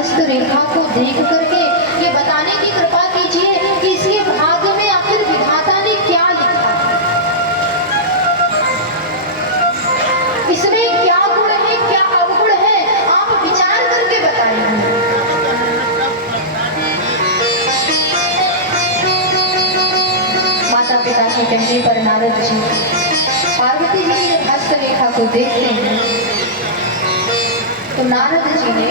हस्त रेखा को देख करके ये बताने की कृपा कीजिए कि इसके भाग्य में आखिर विधाता ने क्या लिखा है, इसमें क्या गुण है, क्या अवगुण है, आप विचार करके बताइए। माता पिता के कहने पर नारद जी पार्वती जी की हस्त रेखा को देखते हैं तो नारद जी ने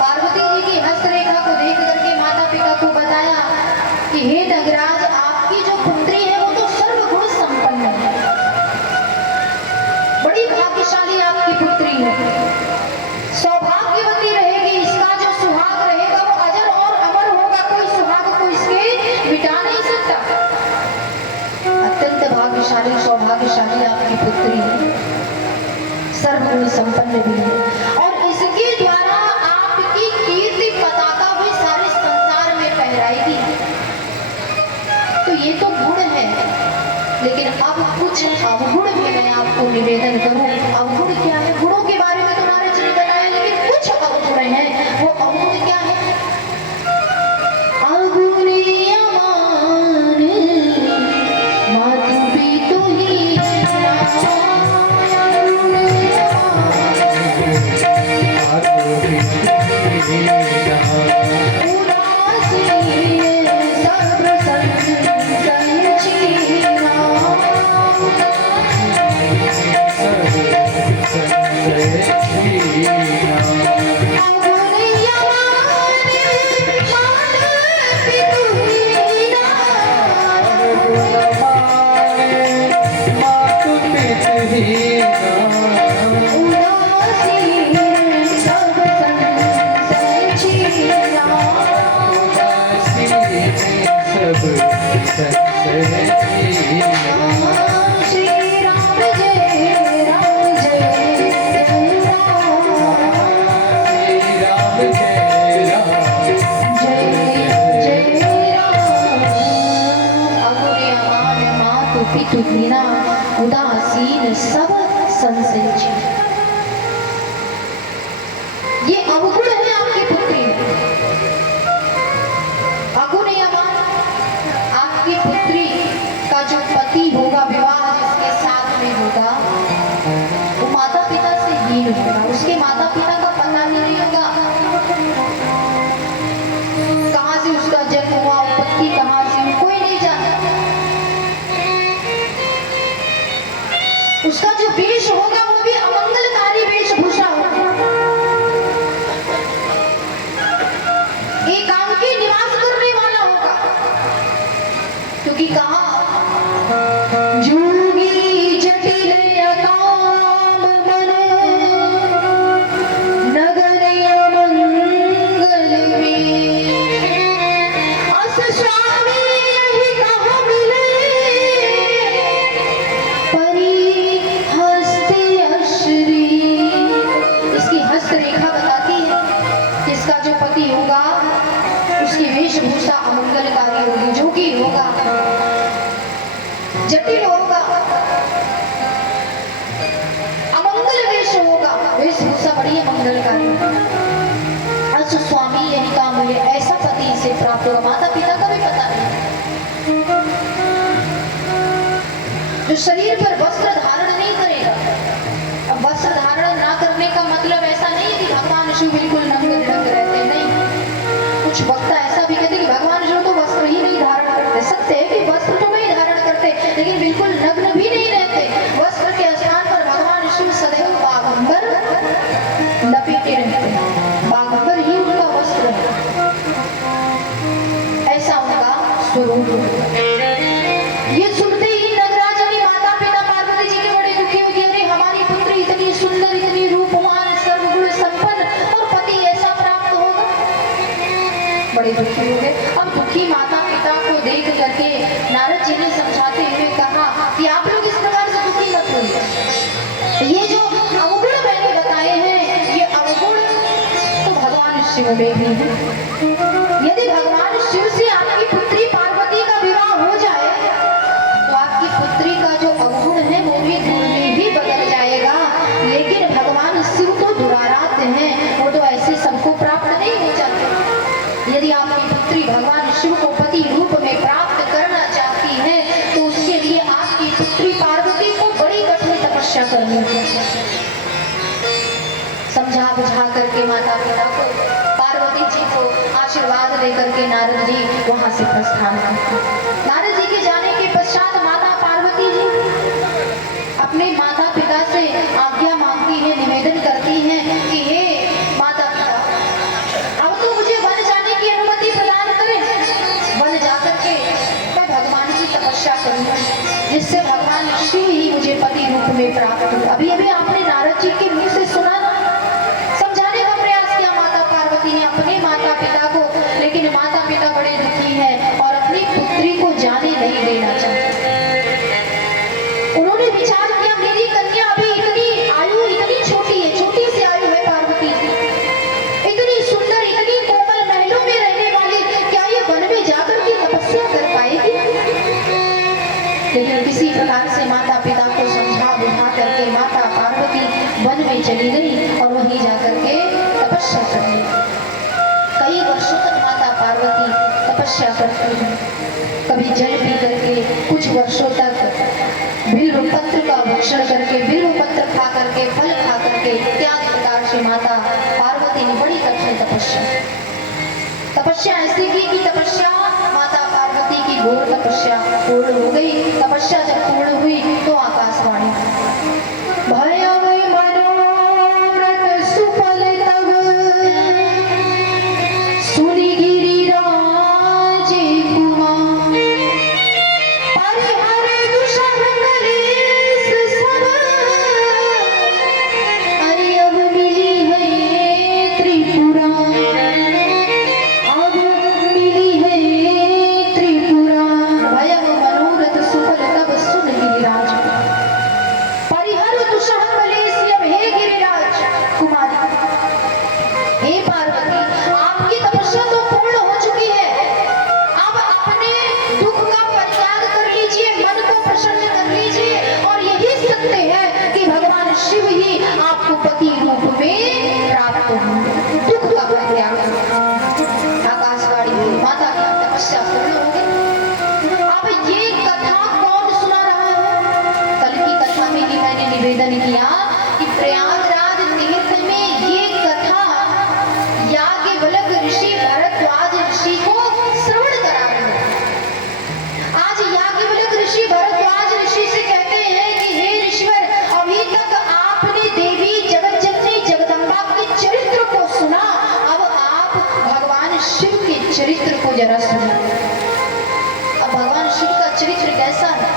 पार्वती जी की हस्त रेखा को देख करके माता पिता को बताया कि हे नगराज, आपकी जो पुत्री है वो तो सर्वगुण संपन्न है, बड़ी भाग्यशाली आपकी पुत्री है, सौभाग्यवती रहेगी, इसका जो सुहाग रहेगा वो अजर और अमर होगा, कोई सुहाग को इसके मिटा नहीं सकता। अत्यंत भाग्यशाली सौभाग्यशाली आपकी पुत्री है, सर्वगुण संपन्न भी है और इसके द्वारा आपकी कीर्ति पताका भी सारे संसार में फहराएगी। तो ये तो गुण है, लेकिन अब कुछ अवगुण भी मैं आपको निवेदन करूं। अवगुण क्या है? गुणों के बारे में तो नारद जी ने बताया, लेकिन कुछ अवगुण है। वो अवगुण क्या है? उदासीन सब संशय। ये अवगुण है आपकी पुत्री। अगुण आपकी पुत्री का जो पति होगा, विवाह जिसके साथ में होगा, वो माता पिता से हीन होगा, उसके माता पिता का पता ही नहीं होगा, कहां से उसका जन्म हुआ, उत्पत्ति कहां से, कोई नहीं जानता। उसका जो वेश होगा वो भी अमंगलकारी वेशभूषा होगी, एकांकी निवास करने वाला होगा, क्योंकि कहा जोगी जटिल काम मन नगर मंगल में अस स्वामी यही कहा मिले परी रेखा बताती है कि इसका जो पति होगा उसकी वेशभूषा अमंगलकारी होगी, जोगी होगा, जटिल होगा, अमंगल वेश होगा, वेशभूषा बड़ी अमंगलकारी। अस स्वामी यही काम मिले, ऐसा पति इसे प्राप्त होगा। माता पिता का भी पता नहीं, जो शरीर पर वस्त्र धारण नहीं करेगा। अब वस्त्र धारण ना करने का मतलब ऐसा नहीं है कि भगवान शिव बिल्कुल नंगे ढंग रहते, नहीं। कुछ वक्ता ऐसा भी कहते कि भगवान शिव तो वस्त्र ही नहीं धारण करते। सत्य है कि वस्त्र तो नहीं धारण करते, लेकिन बिल्कुल नग्न भी नहीं रहते। वस्त्र के स्थान पर भगवान शिव सदैव बागंबर लपेटे रहते हैं, बागंबर ही उनका वस्त्र है, ऐसा उनका स्वरूप है। ये सुनते ही सुंदर, इतनी रूपवान, सर्वगुण संपन्न और पति ऐसा प्राप्त होगा, बड़े दुखी हो गए। अब दुखी माता पिता को देख करके नारद जी ने समझाते हुए कहा कि आप लोग इस प्रकार से दुखी मत होइए। ये जो अवगुण मैंने बताए हैं, ये अवगुण तो भगवान शिव में भी है। यदि भगवान शिव से आपकी पुत्री पार्वती का विवाह हो जाए तो आपकी पुत्री का जो अवगुण है वो भी दूर में ही बदल जाएगा। लेकिन भगवान शिव तो दुराराध्य हैं, वो तो ऐसे सबको पिता को, पार्वती जी को आशीर्वाद लेकर के नारद जी वहां से प्रस्थान करते। नारद जी के जाने के पश्चात माता पार्वती जी अपने माता पिता से आज्ञा मांगती है, निवेदन करती है कि हे माता पिता, अब तो मुझे वन जाने की अनुमति प्रदान करें। वन जाकर के मैं भगवान की तपस्या करूंगा, जिससे भगवान शिव ही मुझे पति रूप में प्राप्त हो। अभी अभी आपने नारद जी के मुंह से सुना ना, समझाने का प्रयास किया माता पार्वती ने अपने माता पिता को, लेकिन माता पिता बड़े दुखी हैं और अपनी पुत्री को जाने नहीं देना चाहते। उन्होंने विचार किया, मेरी कन्या अभी इतनी आयु, इतनी छोटी है, छोटी सी आयु है पार्वती की, इतनी सुंदर, इतनी कोमल महलों में रहने वाली, क्या ये वन में जाकर के तपस्या कर पाएगी? लेकिन किसी प्रकार से माता पिता को समझा बुझा करके माता पार्वती वन में चली गई और वहीं जाकर के तपस्या करने लगी। कई वर्षों तक माता पार्वती तपस्या करती है, कभी जल पी करके, कुछ वर्षों तक बिल्व पत्र का भक्षण करके, बिल्व पत्र खा करके, फल खा करके, इत्यादि प्रकार से माता पार्वती ने बड़ी कठिन तपस्या ऐसी की कि तपस्या माता पार्वती की घोर तपस्या पूर्ण हो गई। तपस्या जब पूर्ण हुई तो आकाशवाणी, भयं मनोरथ सुफल तब सुनि गिरिराज कुमार, परिहर दुषह कलेश सब, अरे अब मिली है त्रिपुरा, अब मिली है त्रिपुरा। भयं मनोरथ सुफल तब सुनि गिरिराज, परिहर दुषह कलेश अब, हे गिरिराज कुमारी, हे पार्वती, आपकी तपस्या तो पूर्ण हो चुकी है, अब अपने दुख का परित्याग कर लीजिए, मन को प्रसन्न कर लीजिए और यही सत्य है कि भगवान शिव ही आपको पति रूप में प्राप्त होंगे। दुख का परित्याग आकाशवाणी हुई, माता की तपस्या पूर्ण हो गई। अब ये कथा कौन सुना रहा है? कल की कथा में ही मैंने निवेदन किया कि प्रयागराज तीर्थ में ये कथा याज्ञवल्क्य ऋषि भरद्वाज ऋषि को श्रवण करा रहे हैं। आज याज्ञवल्क्य ऋषि भरद्वाज ऋषि से कहते हैं कि हे ऋषिवर, अभी तक आपने देवी जगत जननी जगदम्बा के चरित्र को सुना, अब आप भगवान शिव के चरित्र को जरा सुनो। अब भगवान शिव का चरित्र कैसा है?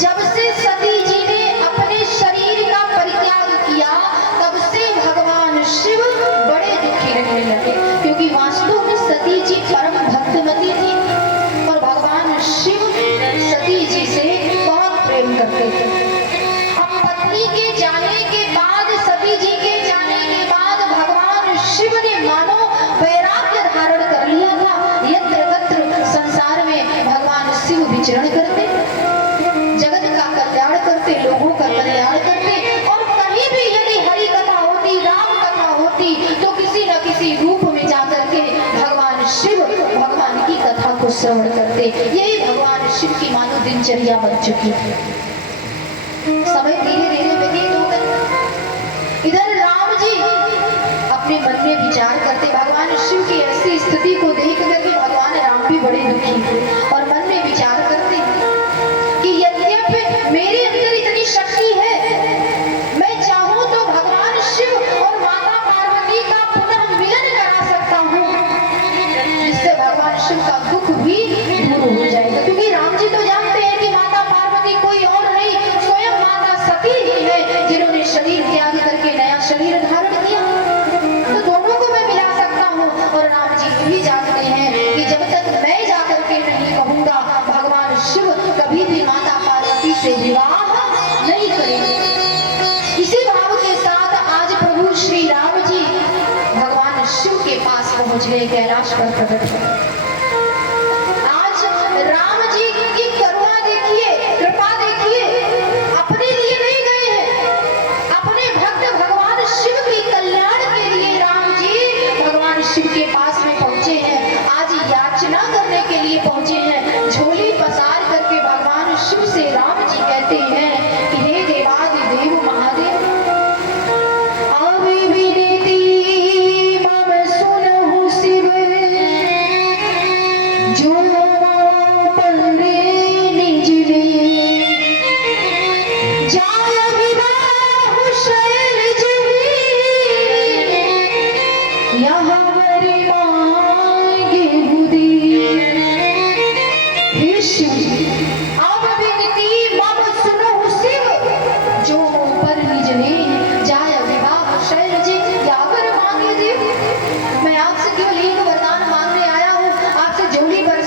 जब से सती जी ने अपने शरीर का परित्याग किया, तब से भगवान शिव बड़े दुखी रहने लगे, क्योंकि वास्तव में सती जी परम भक्तमती थी और भगवान शिव सती जी से बहुत प्रेम करते थे। अब पत्नी के जाने के बाद, सती जी के जाने के बाद भगवान शिव ने मानो वैराग्य धारण कर लिया था। यत्र तत्र संसार में भगवान शिव विचरण करते, जगत का कल्याण करते, लोगों का कल्याण करते, और कहीं भी यदि हरि कथा होती, राम कथा होती, तो किसी न किसी रूप में जाकर के भगवान शिव भगवान की कथा को श्रवण करते। यही भगवान शिव की मानो दिनचर्या बन चुकी है। समय धीरे धीरे व्यतीत हो गए। इधर राम जी अपने मन में विचार करते, भगवान शिव की ऐसी स्थिति को देख करके भगवान राम भी बड़े दुखी थे और मन में विचार करते कि यद्यपि मेरे अंदर इतनी शक्ति है, मैं चाहूं तो भगवान शिव और माता पार्वती का पुनः मिलन करा सकता हूं, जिससे भगवान शिव का दुख भी दूर हो जाएगा। क्योंकि राम जी तो जानते हैं कि माता पार्वती कोई और नहीं, स्वयं माता सती ही है, जिन्होंने शरीर त्याग करके नया शरीर धारण किया, तो दोनों को मैं मिला सकता हूँ। और राम जी भी जानते हैं कि जब तक मैं जाकर के नहीं कहूंगा, भगवान शिव कभी भी माता पार्वती से विवाह नहीं करेंगे। इसी भाव के साथ आज प्रभु श्री राम जी भगवान शिव के पास पहुंच गए, कैलाश पर प्रकट हुए। आज राम जी की करुणा देखिए, कृपा देखिए, अपने लिए नहीं गए हैं, अपने भक्त भगवान शिव के कल्याण के लिए राम जी भगवान शिव के पास में पहुंचे हैं। आज याचना करने के लिए पहुंचे हैं। झोली पसार करके भगवान शिव से राम जी कहते हैं कि हे देवादिदेव महादेव, अविविदिति यहाँ वरी मांगे हुदी हे शिव अब विनती मम सुनो शिव जो पर निज ने जाय विवाह शैल जी यावर मांगे देव। मैं आपसे केवल एक वरदान मांगने आया हूँ, आपसे झोली पर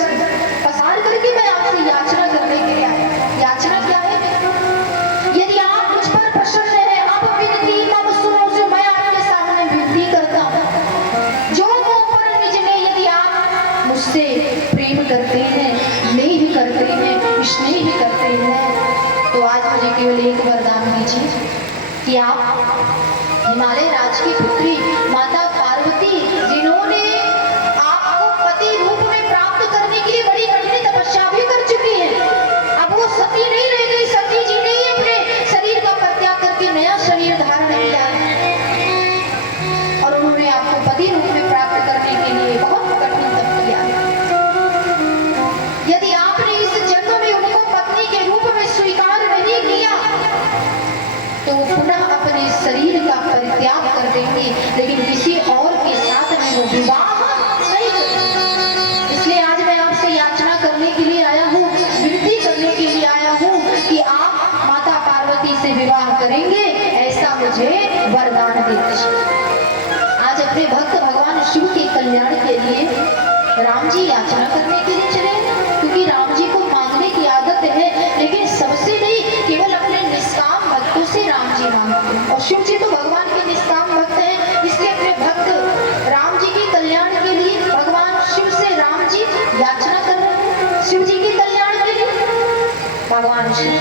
पसार करके मैं आपसे याचना करने के लिए आया। याचना क्या है? यदि आप मुझ पर प्रसन्न है, अब विनती मम सुनो से मैं आपके सामने विनती करता हूँ। जो पर निज ने यदि आप मुझसे प्रेम करते हैं, स्नेह करते हैं, स्नेह करते हैं, तो आज मुझे केवल एक वरदान दीजिए कि आप हिमालय राज की पुत्री माता पार्वती, जिन्होंने आपको पति रूप में प्राप्त करने के लिए बड़ी कठिन तपस्या भी कर चुकी है, अब वो सती नहीं रह गई। सती जी ने ही अपने शरीर का परित्याग करके नया शरीर धारण किया और उन्होंने आपको पति रूप में प्राप्त करने के लिए बहुत कठिन तप किया। यदि आपने इस जन्म में उनको पत्नी के रूप में स्वीकार नहीं किया तो पुनः अपने शरीर का परित्याग कर देंगे, लेकिन किसी और के साथ में वो विवाह नहीं करेंगे। इसलिए आज मैं आपसे याचना करने के लिए आया हूँ, विनती करने के लिए आया हूँ कि आप माता पार्वती से विवाह करेंगे, ऐसा मुझे वरदान दे दीजिए। आज अपने भक्त भगवान शिव के कल्याण के लिए राम जी याचना करने के लिए चले, क्योंकि राम जी को मांगने की आदत है, लेकिन सबसे नहीं, केवल अपने निष्काम भक्तों से राम जी मांगते हैं। और शिव जी तो भगवान के निष्काम भक्त हैं, इसलिए अपने भक्त राम जी के कल्याण के लिए भगवान शिव से राम जी याचना कर रहे हैं। शिव जी के कल्याण के लिए भगवान शिव,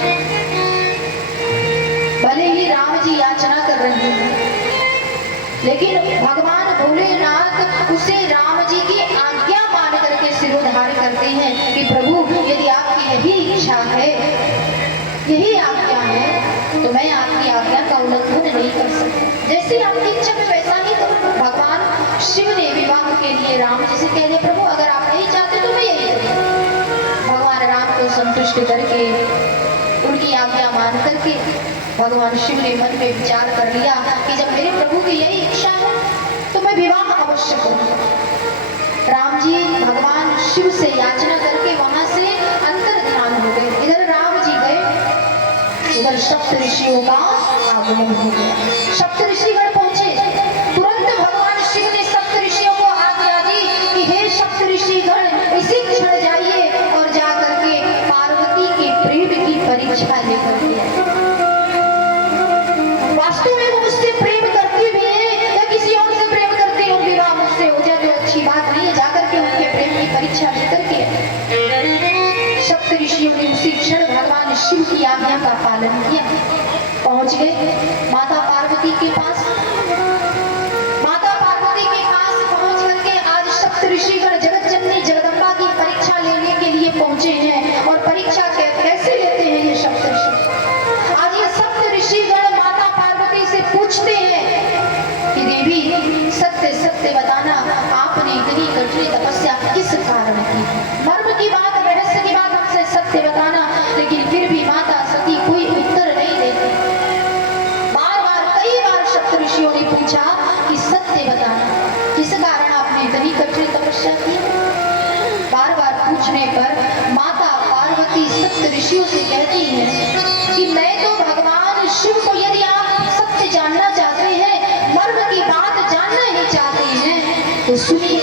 भले ही राम जी याचना कर रहे हैं, लेकिन भगवान भोलेनाथ उसे राम जी की आज्ञा मान करके सिरोधार्य करते हैं कि प्रभु यदि आपकी यही इच्छा है, यही आज्ञा है, तो मैं आपकी आज्ञा का उल्लंघन नहीं कर सकता। जैसे आपकी इच्छा में वैसा ही करूं। भगवान शिव ने विवाह के लिए राम जी से कह दिया, प्रभु अगर आप नहीं चाहते तो मैं यही करूंगा। भगवान राम को संतुष्ट करके, उनकी आज्ञा मान करके भगवान शिव ने मन में विचार कर लिया कि जब मेरे प्रभु की यही इच्छा है तो मैं विवाह अवश्य करूंगा। राम जी भगवान शिव से याचना करके वहां से अंतर ध्यान हो गए। इधर राम जी गए, उधर सप्त ऋषियों का आगमन हो गया। सप्त ऋषिगण पहुंचे, तुरंत भगवान शिव ने सप्त ऋषियों को आज्ञा दी कि हे सप्त ऋषिगण, इसी क्षण जाइए और जाकर के पार्वती के प्रेम की परीक्षा लेकर के वास्तव में वो मुझसे प्रेम करती भी है या किसी और से प्रेम करती है, विवाह मुझसे हो जाए तो अच्छी बात नहीं है। जाकर के उनके प्रेम की परीक्षा लेकर के सप्त ऋषियों ने उसी क्षण भगवान शिव की आज्ञा का पालन किया। पहुंच गए माता पार्वती के पास। माता पार्वती के पास पहुंच करके आज सप्त ऋषिगण जगत जननी जगदम्बा की परीक्षा लेने के लिए पहुंचे हैं। और परीक्षा कैसे लेते हैं ये सप्त ऋषि? आज ये सप्त ऋषिगण पूछते हैं कि देवी सत्य सत्य बताना, आपने इतनी कठिन तपस्या किस कारण की? मर्म की बात, रहस्य की बात हमसे सत्य बताना। लेकिन फिर भी माता सती कोई उत्तर नहीं देती। बार बार कई बार सप्त ऋषियों ने पूछा कि सत्य बताना, किस कारण आपने इतनी कठिन तपस्या की? बार बार पूछने पर माता पार्वती सप्त ऋषियों से कहती है कि मैं तो भगवान शिव को, यदि आप सत्य जानना चाहते हैं, मर्म की बात जानना ही चाहते हैं, तो सुनिए,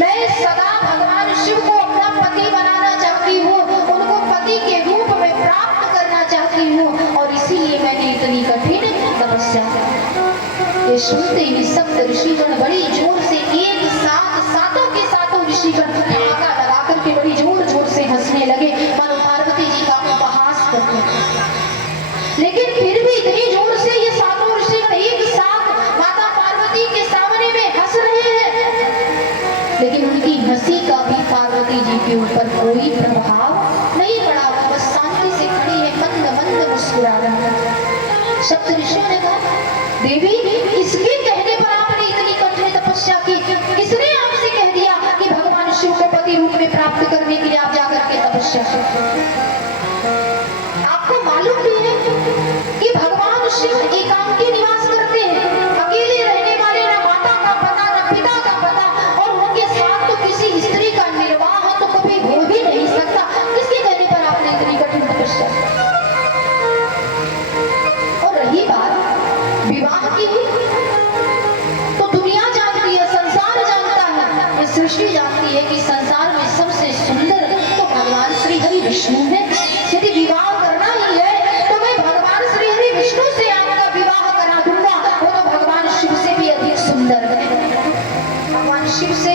मैं सदा भगवान शिव को अपना पति बनाना चाहती हूँ, उनको पति के रूप में प्राप्त करना चाहती हूँ, और इसीलिए मैंने इतनी कठिन तपस्या की। ये सुनते ही सप्त ऋषिगण बड़ी जोर से एक साथ सातों के सातों ऋषिगण ठहाका लगा करके बड़ी जोर जोर से हंसने लगे, मानो पार्वती जी का उपहास करते। लेकिन फिर भी इतनी जोर से ये सातों ऋषिगण एक साथ माता पार्वती के सामने में हंस रहे हैं, लेकिन उनकी हंसी का भी पार्वती जी के ऊपर कोई प्रभाव नहीं पड़ा। वो बस शांति से खड़ी है, मंद मंद मुस्कुरा रही है। सप्त ऋषियों ने कहा, देवी इसके कहने पर आपने इतनी कठिन तपस्या की, किसने आपसे कह दिया कि भगवान शिव को पति रूप में प्राप्त करने के लिए आप जाकर के तपस्या करें? आपको मालूम भी है कि भगवान शिव एकांकी निवास करते हैं, अकेले रहने वाले, ना माता का पता, ना शिव से,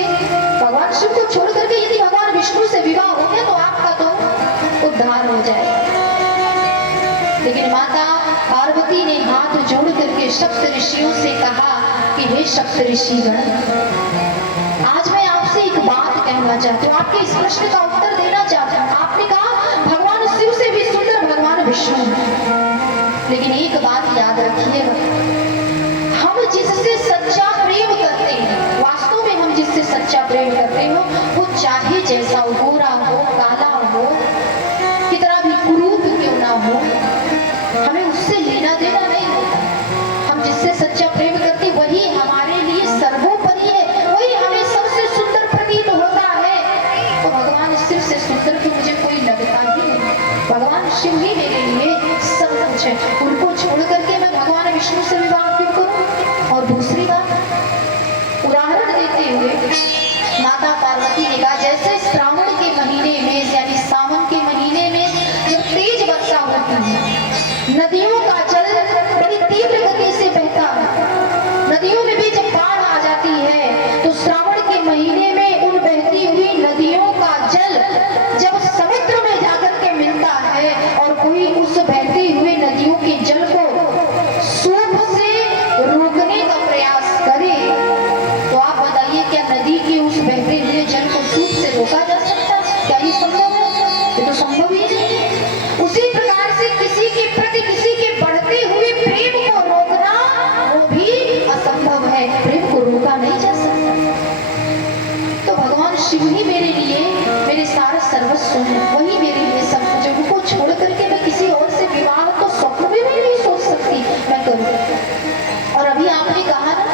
भगवान शिव को छोड़ करके यदि भगवान विष्णु से विवाह हो गया तो आपका तो उद्धार हो जाए। लेकिन माता पार्वती ने हाथ जोड़ करके सप्त ऋषियों से कहा कि हे सप्त ऋषिगण, आज मैं आपसे एक बात कहना चाहती हूँ, आपके इस प्रश्न का उत्तर देना चाहती हूँ। आपने कहा भगवान शिव से भी सुंदर भगवान विष्णु, लेकिन एक बात याद रखिएगा, हम जिससे सच्चा प्रेम करते हैं, वास्तव में हम जिससे सच्चा प्रेम करते हो, वो चाहे जैसा हो, गोरा हो, काला हो, कितना भी कुरूप क्यों ना हो, हमें उससे लेना देना नहीं होता। हम जिससे सच्चा प्रेम करते वही हमारे लिए सर्वोपरि है, वही हमें सबसे सुंदर प्रतीत होता है। तो भगवान शिव से सुंदर तो मुझे कोई लगता ही नहीं, भगवान शिव ही मेरे लिए सब कुछ है। उनको छोड़ करके मैं भगवान विष्णु से विवाह क्यों करूं? और दूसरी बात, उदाहरण देते हुए माता पार्वती ने कहा, जैसे श्रावण के महीने में यानी सावन के महीने में जब तेज वर्षा होती है, नदियों का जल बड़ी तीव्र गति से बहता है, नदियों में भी जब बाढ़ आ जाती है तो श्रावण के महीने में उन बहती हुई नदियों का जल जब समुद्र में जाकर के मिलता है और कोई उस बहती हुई नदियों के जल को सूप से रोकने का प्रयास करे, तो आप बताइए क्या नदी के उस बहते हुए जल को सूप से रोका जा सकता है? क्या ये संभव है? ये तो संभव ही नहीं है। उसी प्रकार से किसी के प्रति किसी के बढ़ते हुए प्रेम को रोकना वो भी असंभव है, प्रेम को रोका नहीं जा सकता। तो भगवान शिव ही मेरे लिए मेरे सारा सर्वस्व है, वही मेरे लिए सब कुछ है। उनको छोड़ करके मैं किसी और से विवाह तो स्वप्न में भी नहीं सोच सकती मैं करूँ। और अभी आपने कहा ना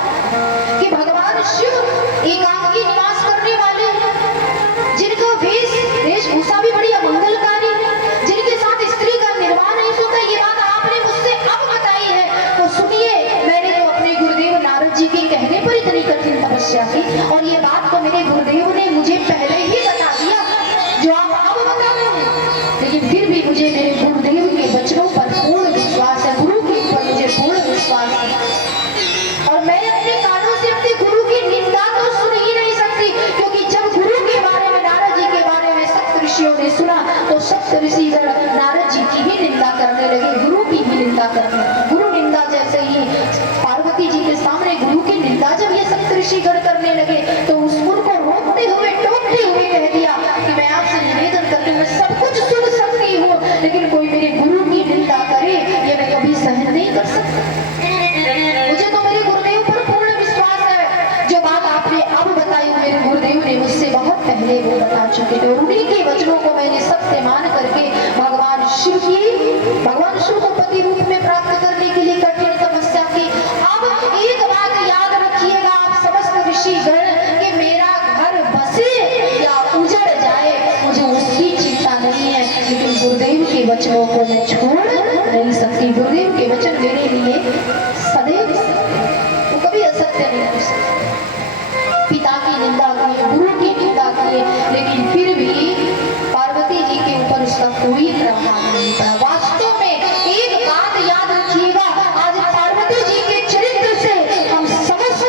कि भगवान शिव एकांगी निवास करने वाले हैं, जिनका वेशभूषा भी बड़ी अमंगलकारी है, जिनके साथ स्त्री का निर्वाह नहीं होता, ये बात आपने मुझसे अब बताई है। तो सुनिए, मैंने तो अपने गुरुदेव नारद जी के कहने पर इतनी कठिन तपस्या की, और ये बात तो मेरे गुरुदेव ने मुझे पहले ही बता दिया जो आप अब बता रहे हैं। लेकिन फिर भी मुझे मेरे गुरुदेव के वचनों पर पूर्ण विश्वास है, गुरु के ऊपर मुझे पूर्ण विश्वास है। और मैं अपने कानों से अपने गुरु की निंदा तो सुन ही नहीं सकती, क्योंकि जब गुरु के बारे में, नारद जी के बारे में सप्त ऋषियों ने सुना तो सप्त ऋषि नारद जी की ही निंदा करने लगे, गुरु की ही निंदा करने लगे। गुरु निंदा जैसे ही पार्वती जी के सामने गुरु की निंदा जब ये सप्त ऋषिगण करने लगे तो उनको रोकते हुए टोकते हुए कह दिया कि मैं आपसे निवेदन करती हूँ, मैं सब कुछ सुन सकती हूँ, लेकिन कोई मेरे गुरु की निंदा करे ये मैं कभी सहन नहीं कर सकती। मुझे तो मेरे गुरुदेव पर पूर्ण विश्वास है। जो बात आपने अब बताई मेरे गुरुदेव ने मुझसे बहुत पहले वो बता चुके थे, और उन्हीं के वचनों को मैंने सत्य मान करके भगवान शिव को पति रूप में प्राप्त करने के लिए कठिन तपस्या की। अब एक बात याद रखिएगा आप समस्त ऋषिगण, कि मेरा घर बसे या उजड़ जाए मुझे उसकी चिंता नहीं है, लेकिन गुरुदेव के वचनों को मैं छोड़ नहीं सकती। गुरुदेव के वचन मेरे लिए सदैव वो कभी असत्य नहीं हो सकते। पिता की निंदा किए, गुरु की निंदा किए, लेकिन फिर भी पार्वती जी के ऊपर उसका कोई प्रभाव नहीं पड़ा। वास्तव में एक बात याद रखिएगा, आज पार्वती जी के चरित्र से हम समस्त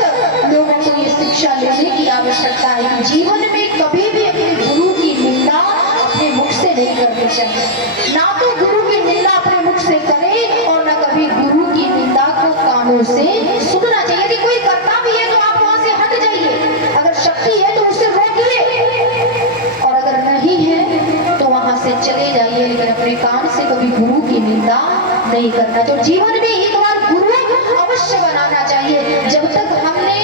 लोगों को ये शिक्षा लेने की आवश्यकता है, जीवन में कभी भी अपने गुरु की निंदा अपने मुख से नहीं करनी चाहिए। ना तो गुरु की निंदा अपने मुख से करें और ना कभी गुरु की निंदा को कानों से सुनना चाहिए। यदि कोई करता भी है तो आप वहां से हट जाइए, अगर शक्ति है तो उसे रोकिए, और अगर नहीं है तो वहां से चले जाइए, लेकिन अपने कान से कभी गुरु की निंदा नहीं करना। तो जीवन में एक बार गुरु अवश्य बनाना चाहिए। जब तक हमने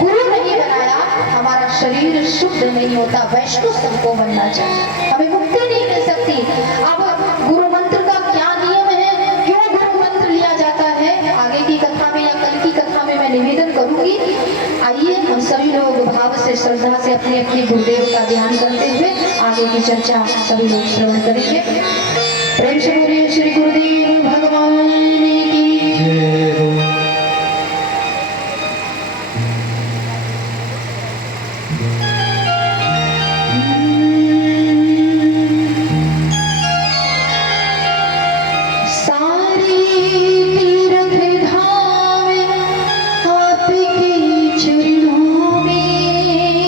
गुरु नहीं बनाया हमारा शरीर शुद्ध नहीं होता। वैष्णव सबको बनना चाहिए, हमें मुक्ति नहीं मिल सकती। अब गुरु मंत्र का क्या नियम है, क्यों गुरु मंत्र लिया जाता है, आगे की कथा में या कल की कथा में मैं निवेदन करूंगी। आइए हम सभी लोग भाव से, श्रद्धा से अपने अपने गुरुदेव का ध्यान करते हुए आगे की चर्चा सभी लोग श्रवण करेंगे। प्रेम से बोलिए श्री गुरुदेव भगवान की जय। तीर्थ धाम आपके चरणों में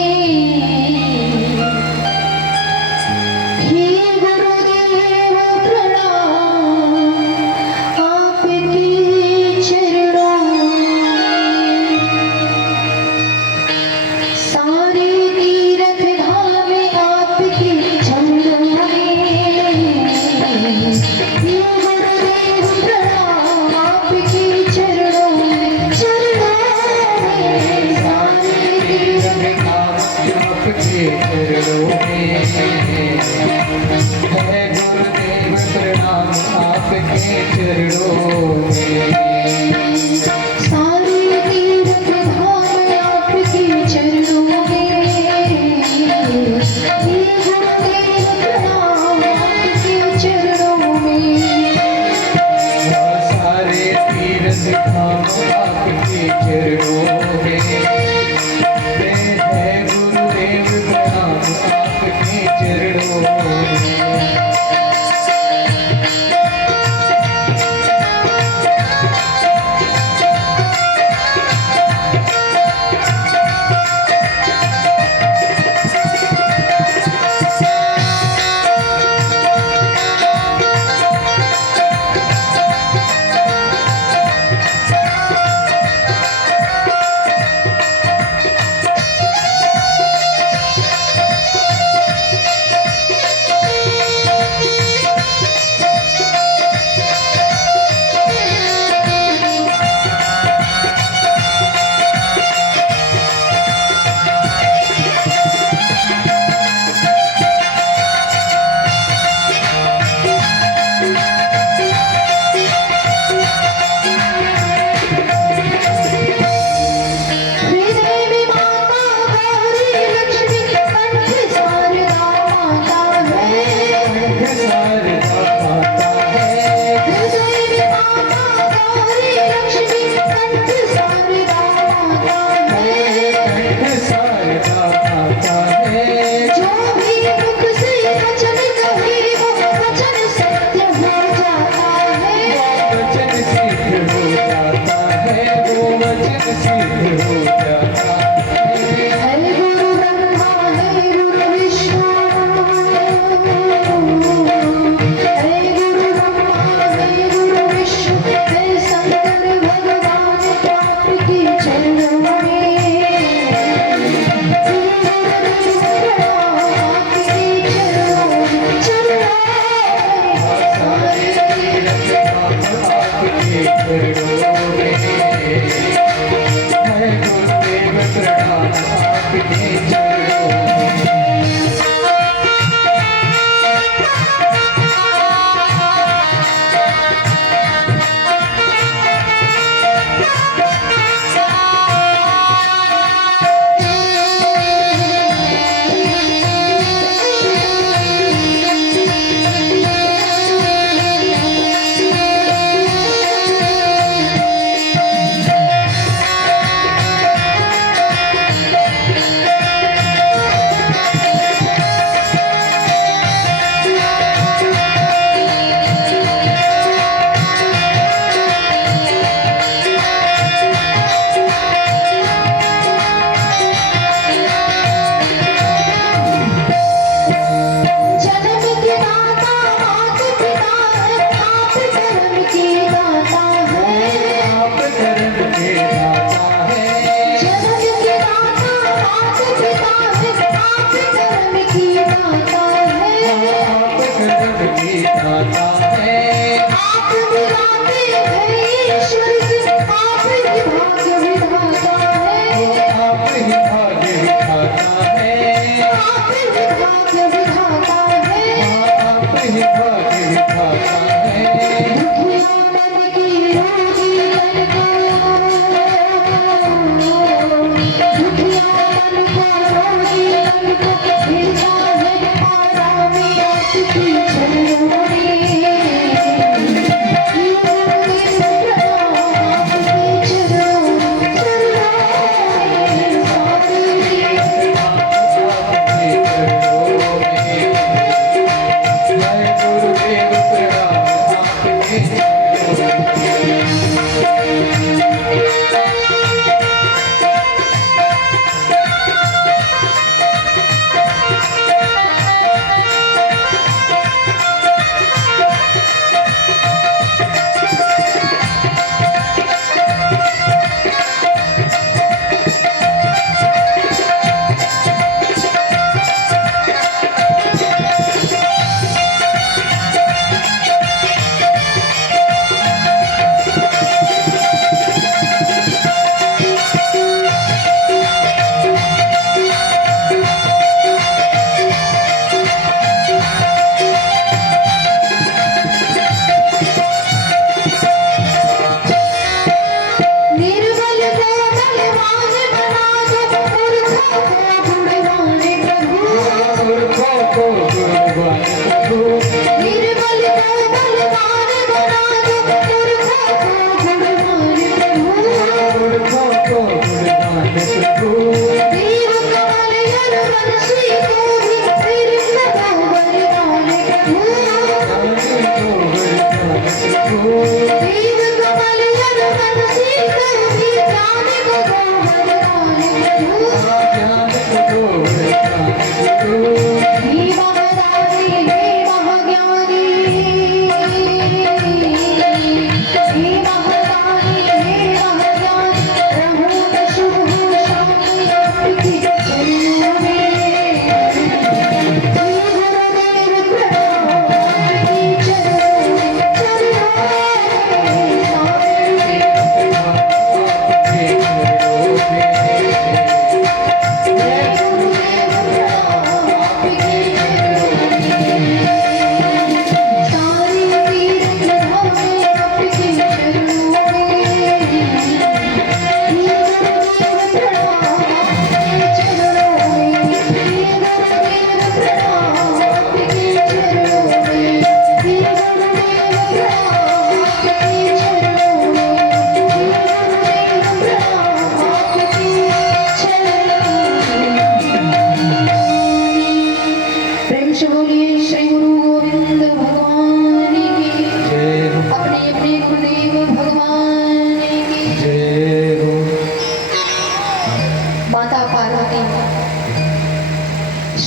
आपके चरणों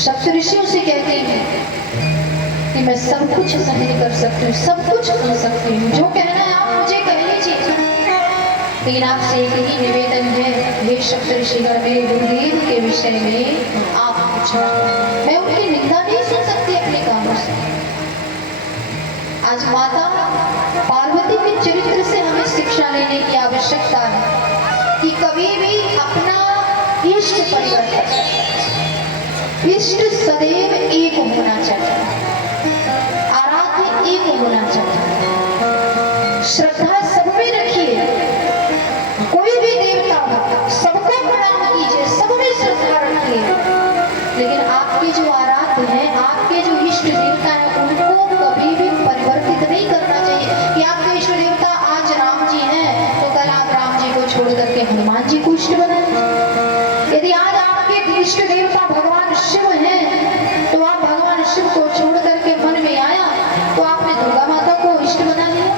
सप्तऋषियों से कहते हैं कि मैं सब कुछ सहन कर सकती हूँ, सब कुछ सुन सकती हूँ, जो कहना है आप मुझे कह लीजिए। लेकिन आपसे एक ही निवेदन है, हे सप्तऋषिगण, मेरे गुरुदेव के विषय में आप पूछना, मैं उनकी निंदा नहीं सुन सकती अपने कानों से। आज माता पार्वती के चरित्र से हमें शिक्षा लेने की आवश्यकता है कि कभी भी अपना इष्ट परिवर्तन, इष्ट सदैव एक होना चाहिए, आराध्य एक होना चाहिए। श्रद्धा सब में रखिए, कोई भी देवता हो सबको प्रणाम कीजिए, सब में श्रद्धा रखिए, लेकिन आपके जो आराध्य हैं, आपके जो इष्ट देवता हैं, उनको कभी भी परिवर्तित नहीं करना चाहिए कि आपके इष्ट देवता आज राम जी हैं तो कल आप राम जी को छोड़ करके हनुमान जी को इष्ट बनाएं। यदि आज आपके इष्ट देवता भगवान शिव हैं तो आप भगवान शिव को छोड़ करके मन में आया तो आपने दुर्गा माता को इष्ट बना लिया।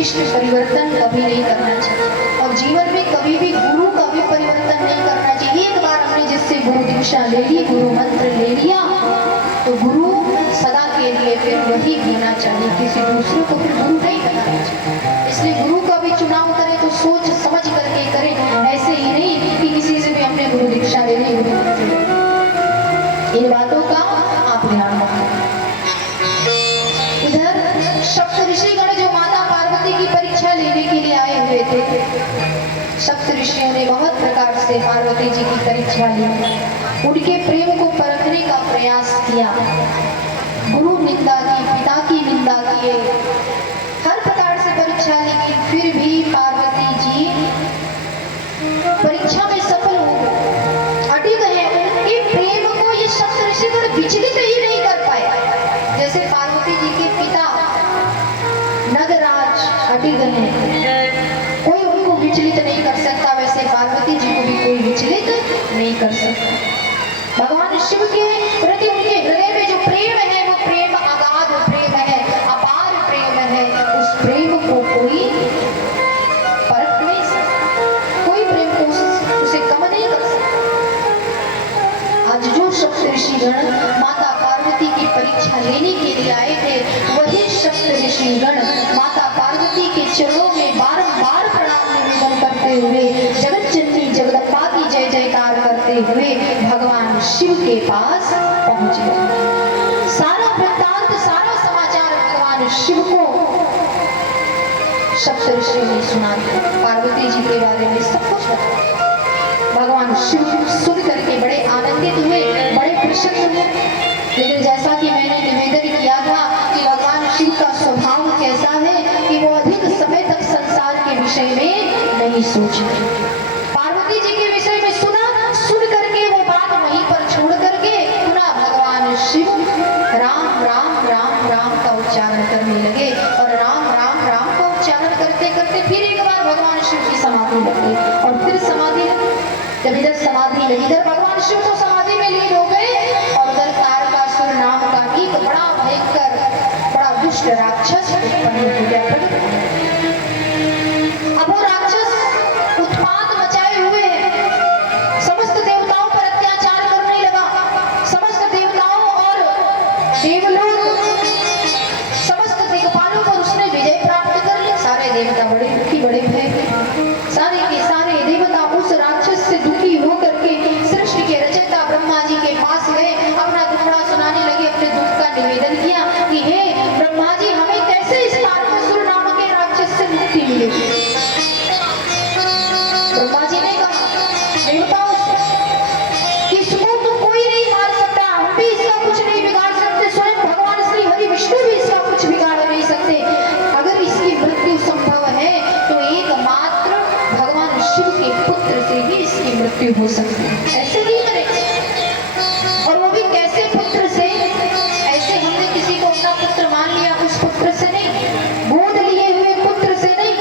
इष्ट परिवर्तन कभी नहीं करना चाहिए और जीवन में कभी भी गुरु का भी परिवर्तन नहीं करना चाहिए। एक बार हमने जिससे गुरु दीक्षा ले ली, गुरु मंत्र ले लिया, तो गुरु सदा के लिए फिर वही होना चाहिए, किसी दूसरे को फिर गुरु नहीं बनाना चाहिए। इसलिए गुरु का भी चुनाव करें तो सोच समझ करके करें, ऐसे ही नहीं कि किसी से भी हमने गुरु दीक्षा ले ली, गुरु मंत्र ले ली। इन बातों का आप ध्यान रखें। इधर सप्त ऋषिगण जो माता पार्वती की परीक्षा लेने के लिए आए हुए थे, सप्त ऋषियों ने बहुत प्रकार से पार्वती जी की परीक्षा ली, उनके प्रेम को परखने का प्रयास किया, गुरु निंदा की, पिता की निंदा किए, हर प्रकार से परीक्षा ली, फिर भी पार्वती जी परीक्षा में सफल हो गए, अडिग है। उनके प्रेम को ये सप्त ऋषिगण विचलित ही नहीं कर पाए। जैसे पार्वती जी के पिता नगराज अडिग हैं, कोई उनको विचलित नहीं कर सकता, वैसे पार्वती जी को भी कोई विचलित नहीं कर सकता। भगवान शिव के प्रति उनके हृदय में जो प्रेम है वो प्रेम अगाध प्रेम है, अपार प्रेम है। उस प्रेम को कोई परख नहीं सकता, कोई प्रेम को उसे कम नहीं कर सकता। आज जो सप्त ऋषिगण माता पार्वती की परीक्षा लेने के लिए आए थे, वही सप्त ऋषिगण माता पार्वती के चरणों में बारंबार प्रणाम निवेदन करते हुए, जगत जननी जगदम्बा की जय जयकार करते हुए भगवान शिव के पास पहुंच गए। सारा वृत्तांत, सारा समाचार भगवान शिव को सप्त ऋषि ने सुना दिया, पार्वती जी के बारे में सब कुछ बताया। भगवान शिव सुन करके बड़े आनंदित हुए, बड़े प्रसन्न हुए। लेकिन जैसा कि मैंने निवेदन किया था कि भगवान शिव का स्वभाव कैसा है कि वो अधिक समय तक संसार के विषय में नहीं सोचते। पार्वती जी के विषय में सुना, सुन करके वो बात वहीं पर छोड़ करके पुनः भगवान शिव राम राम राम राम का उच्चारण करने लगे और राम राम राम का उच्चारण करते करते फिर एक बार भगवान शिव की समाधि लगी और फिर समाधि लगी। जब इधर समाधि लगी, इधर भगवान शिव तो समाधि में लीन हो गए और उधर तारकासुर नाम का एक बड़ा भयंकर, बड़ा दुष्ट राक्षस उत्पन्न हो गया। अब वो राक्षस उत्पात मचाए हुए समस्त देवताओं पर अत्याचार करने लगा। समस्त देवताओं और देवलोक, समस्त दिक्पालों पर उसने विजय प्राप्त कर ली। सारे देवता बड़े दुखी, बड़े भय, सारे के सारे देवता उस राक्षस से दुखी होकर के सृष्टि के रचयिता ब्रह्मा जी के पास गए, अपना दुखड़ा सुनाने लगे, अपने दुख का निवेदन किया कि हे ब्रह्मा जी, हमें कैसे इस तारकासुर नामक के राक्षस से मुक्ति मिलेगी। ब्रह्मा जी ने कहा देवताओं से कि इसको तो कोई नहीं मार सकता, हम भी इसका कुछ नहीं बिगाड़ सकते, स्वयं भगवान श्री हरि विष्णु भी इसका कुछ बिगाड़ नहीं सकते। अगर इसकी मृत्यु संभव है तो एकमात्र भगवान शिव के पुत्र से ही इसकी मृत्यु हो सकती है। ऐसे नहीं करें, और वो भी कैसे पुत्र से? ऐसे हमने किसी को अपना पुत्र मान लिया, उस पुत्र से नहीं, गोद लिए हुए पुत्र से नहीं।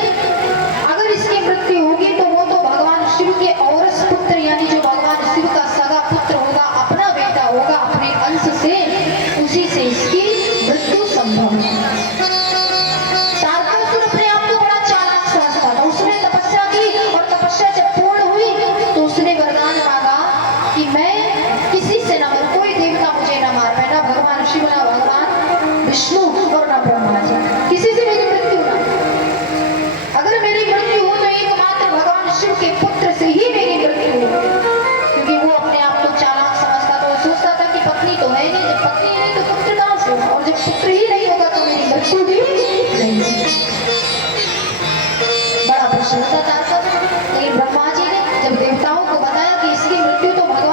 अगर इसकी मृत्यु होगी तो वो तो भगवान शिव के औरस पुत्र, यानी जो भगवान शिव का सगा पुत्र होगा, अपना बेटा होगा, अपने अंश से, उसी से इसकी मृत्यु संभव है। तारकासुर अपने आप को बड़ा चालाक समझता था। उसने तपस्या की और तपस्या जब पूर्ण हुई तो उसने वरदान मांगा कि मैं किसी से न मर, कोई देवता मुझे न मार पाए, ना भगवान शिव, ना भगवान विष्णु और ना ब्रह्मा जी, किसी से मेरी मृत्यु ना। अगर मेरी मृत्यु हो तो एकमात्र भगवान शिव के पुत्र से ही मेरी मृत्यु हो, क्योंकि वो अपने आप को चालाक समझता था। वो सोचता था कि पत्नी तो है नहीं, जब पत्नी नहीं तो पुत्र कहां से होगा, और जब पुत्र ही नहीं होगा तो मेरी मृत्यु भी नहीं। बड़ा प्रसन्न था तारकासुर। लेकिन ब्रह्मा जी ने जब देवताओं को बताया कि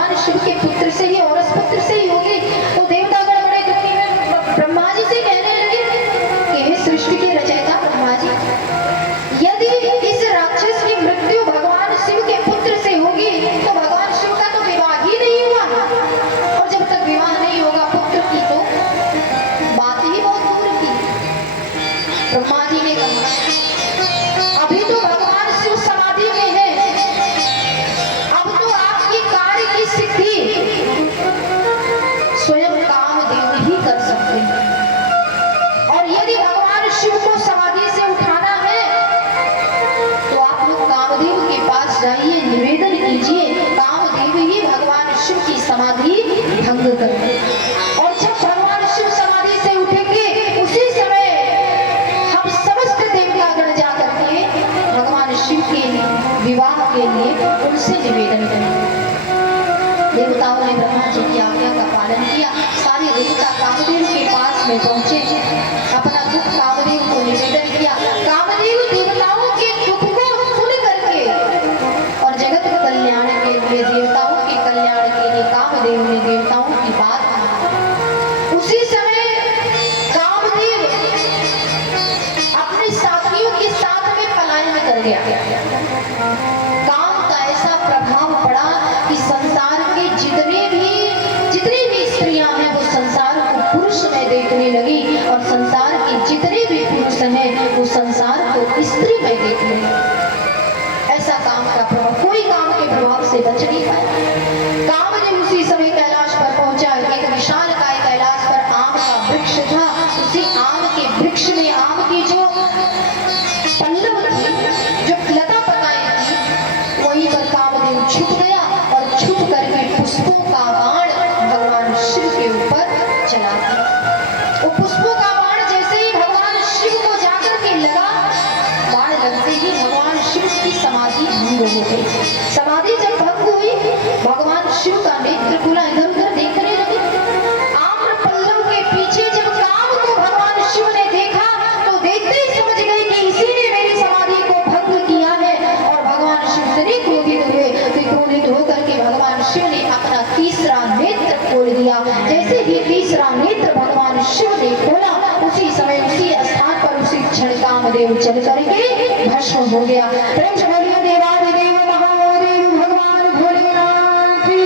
भगवान शिव के पुत्र से ही और पुत्र से ही होगी। तो देवतागण बड़े दुखी में ब्रह्मा जी से कहने लगे कि हे सृष्टि के रचयिता ब्रह्मा जी, यदि इस राक्षस की मृत्यु भगवान शिव के पुत्र से होगी तो भगवान शिव का तो विवाह ही नहीं हुआ, और जब तक विवाह नहीं होगा पुत्र की तो बात ही बहुत दूर की। ब्रह्मा जी ने कहा अभी तो भगवान शिव समाधि में है, अब तो आपकी कार्य की सिद्धि स्वयं कामदेव ही कर सकते हैं, और यदि भगवान शिव को समाधि से उठाना है तो आप लोग कामदेव के पास जाइए, निवेदन कीजिए, कामदेव ही भगवान शिव की समाधि भंग करें। और जब भगवान शिव समाधि से उठेंगे उसी समय हम समस्त देवतागण जाकर के भगवान शिव के विवाह के लिए उनसे निवेदन करेंगे। देवताओं ने ब्रह्मा जी की आज्ञा का पालन किया। सारे देवता कामदेव के पास में पहुंचे, अपना दुख कामदेव को निवेदन किया। कामदेव देवताओं के दुख को सुन करके और जगत कल्याण के लिए, देवताओं के कल्याण के लिए कामदेव ने देवताओं की बात मानी। उसी समय कामदेव अपने साथियों के साथ में पलायन कर गया। काम का ऐसा प्रभाव पड़ा कि संसार के जितनी भी स्त्रियां हैं वो संसार को पुरुष में देखने लगी, और संसार के जितने भी पुरुष हैं वो संसार को स्त्री में देखने लगे। ऐसा काम का प्रभाव, कोई काम के प्रभाव से बच नहीं पाया। काम ने उसी समय कैलाश पर पहुंचा। एक विशाल काय कैलाश पर आम का वृक्ष था। उसी आम के वृक्ष में आम की जो पल्लव थी, जो लता पताएं थी, वहीं पर कामदेव छुप गया और छुप करके पुष्पों का बाण भगवान शिव के ऊपर चला दिया। वो पुष्पों का बाण जैसे ही भगवान शिव को जाकर के लगा, बाण लगते ही भगवान शिव की समाधि भंग हो गई। समाधि जब भंग हुई, भगवान शिव का नेत्र खुला, इधर उधर देखने लगे। आम्र पल्लव के पीछे जब काम को भगवान शिव ने देखा तो देखते ही समझ गए कि इसी ने मेरी समाधि को भंग किया है, और भगवान शिव से क्रोधित हुए। क्रोधित होकर के भगवान शिव ने अपना तीसरा नेत्र खोल दिया। जैसे ही तीसरा नेत्र भगवान शिव ने खोला, उसी समय उसी स्थान पर उसी क्षण कामदेव चल करके भस्म हो गया। प्रेम से बोलिए देवाधिदेव महादेव भगवान भोलेनाथ की।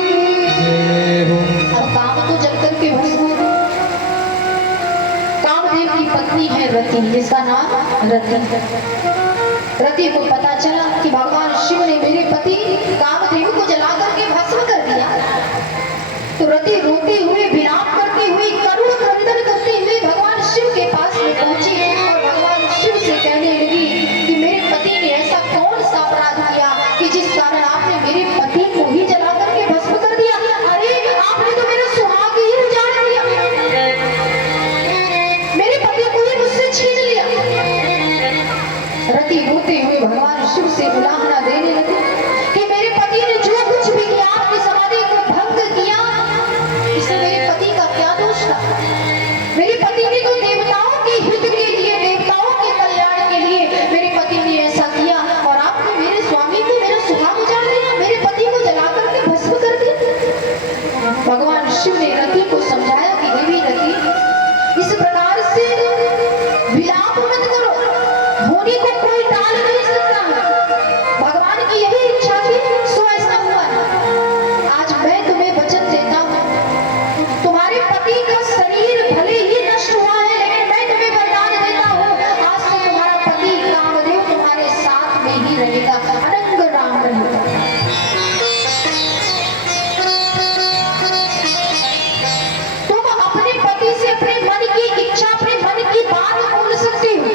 अब काम तो जल करके भस्म हो गया। कामदेव की पत्नी है रति, जिसका नाम रति। रति को पता चला कि भगवान शिव ने मेरे पति कामदेव को जला करके भस्म कर दिया। तो रति रोते हुए, विलाप करते हुए, करुण क्रंदन करते हुए भगवान शिव के पास में पहुंची और भगवान शिव से कहने लगी कि मेरे पति ने ऐसा कौन सा अपराध किया कि जिस कारण आपने मेरे पति को ही जला करके भस्म कर दिया। अरे आपने तो मेरा सुहाग ही उजाड़ दिया, मेरे पति को ही मुझसे छीन लिया। रति रोते हुए भगवान शिव से उलाहना देने लगे कि मेरे पति ने जो कुछ भी किया, आपकी समाधि को भंग किया, इससे मेरे पति का क्या दोष था? मेरे पति ने तो देवताओं के हित के लिए, देवताओं के कल्याण के लिए मेरे पति ने ऐसा किया, और आपने मेरे स्वामी को मेरा सुहाग उजाड़ दिया, मेरे पति को जला करके भस्म कर दिया। भगवान शिव ने रति को समझाया कि देवी रति, इस प्रकार से विलाप मत करो, होने को कोई टाल नहीं सकता है। भगवान की यही इच्छा थी, सो ऐसा हुआ। आज मैं तुम्हें वचन देता हूँ, तुम्हारे पति का शरीर भले ही नष्ट हुआ है, लेकिन मैं तुम्हें वरदान देता हूँ, आज से तुम्हारा पति कामदेव तुम्हारे साथ में ही रहेगा, अनंग राम रहेगा। तुम अपने पति से अपने मन की इच्छा, अपने मन की बात बोल सकती हो,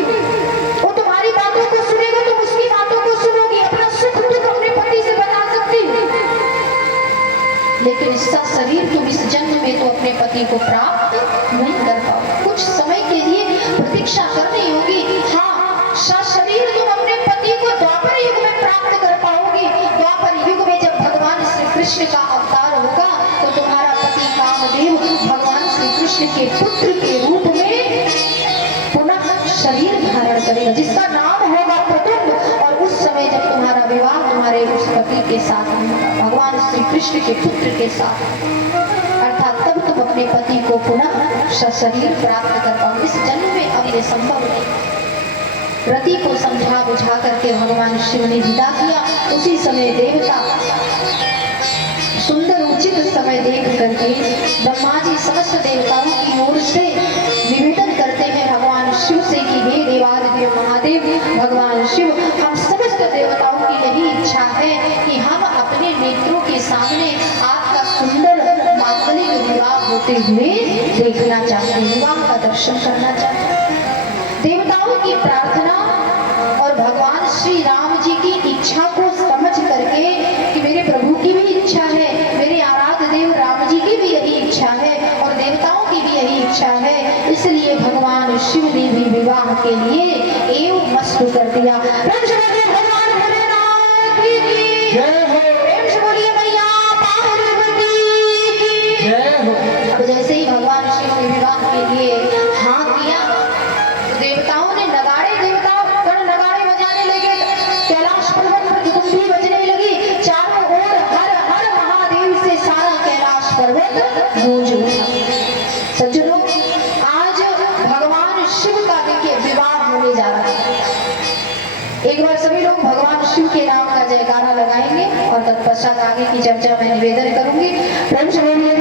वो तुम्हारी बातों को सुनेगा, तुम उसकी बातों को सुनोगी, अपना सुख दुख अपने पति से बता सकती हो, लेकिन इसका शरीर तुम इस जन्म में तो अपने पति को प्राप्त नहीं कर पाओ। कुछ समय के लिए प्रतीक्षा करनी होगी। हाँ, शरीर तुम अपने पति को द्वापर युग में प्राप्त कर पाओगी। द्वापर युग में जब भगवान श्री कृष्ण का अवतार होगा तो तुम्हारा पति कामदेव भगवान श्री कृष्ण के पुत्र के रूप में पुनः शरीर धारण करेगा, जिसका नाम होगा कुटुंब। और उस समय जब तुम्हारा विवाह तुम्हारे उस पति के साथ होगा, भगवान श्री कृष्ण के पुत्र के साथ, अर्थात तब तुम अपने पति को पुनः शरीर प्राप्त कर पाओ। इस जन्म में अब ये संभव नहीं। रति को समझा बुझा करके भगवान शिव ने विदा किया। उसी समय देवता सुंदर उचित समय देख करके ब्रह्मा जी समस्त देवताओं की ओर से निवेदन करते हैं भगवान शिव से कि हे देवादिदेव महादेव भगवान शिव, हम समस्त देवताओं की यही इच्छा है कि हम अपने नेत्रों के सामने आपका सुंदर मांगलिक विवाह होते हुए देखना चाहते हैं, विवाह का दर्शन करना चाहते हैं। देवताओं की प्रार्थना और भगवान श्री राम जी की इच्छा को समझ करके कि मेरे प्रभु की भी इच्छा है, मेरे आराध्य देव राम जी की भी यही इच्छा है और देवताओं की भी यही इच्छा है, इसलिए भगवान शिव ने भी विवाह के लिए एवं मस्त कर दिया। प्रेम से बोलिए भगवान भोलेनाथ की जय हो, प्रेम से बोलिए मैया पार्वती की जय हो। अब जैसे ही भगवान शिव ने विवाह के लिए हाँ किया, देवताओं ने नगाड़े, देवताओं गण नगाड़े बजाने लगे, कैलाश पर्वत पर दुदुम्बी बजने लगी, चारों ओर हर हर महादेव से सारा कैलाश पर्वत गूंज उठा। सज्जनों, आज भगवान शिव का देखिए विवाह होने जा रहा है। एक बार सभी लोग भगवान शिव के नाम का जयकारा लगाएंगे और तत्पश्चात आगे की चर्चा मैं निवेदन करूंगी। प्रेम से बोलिए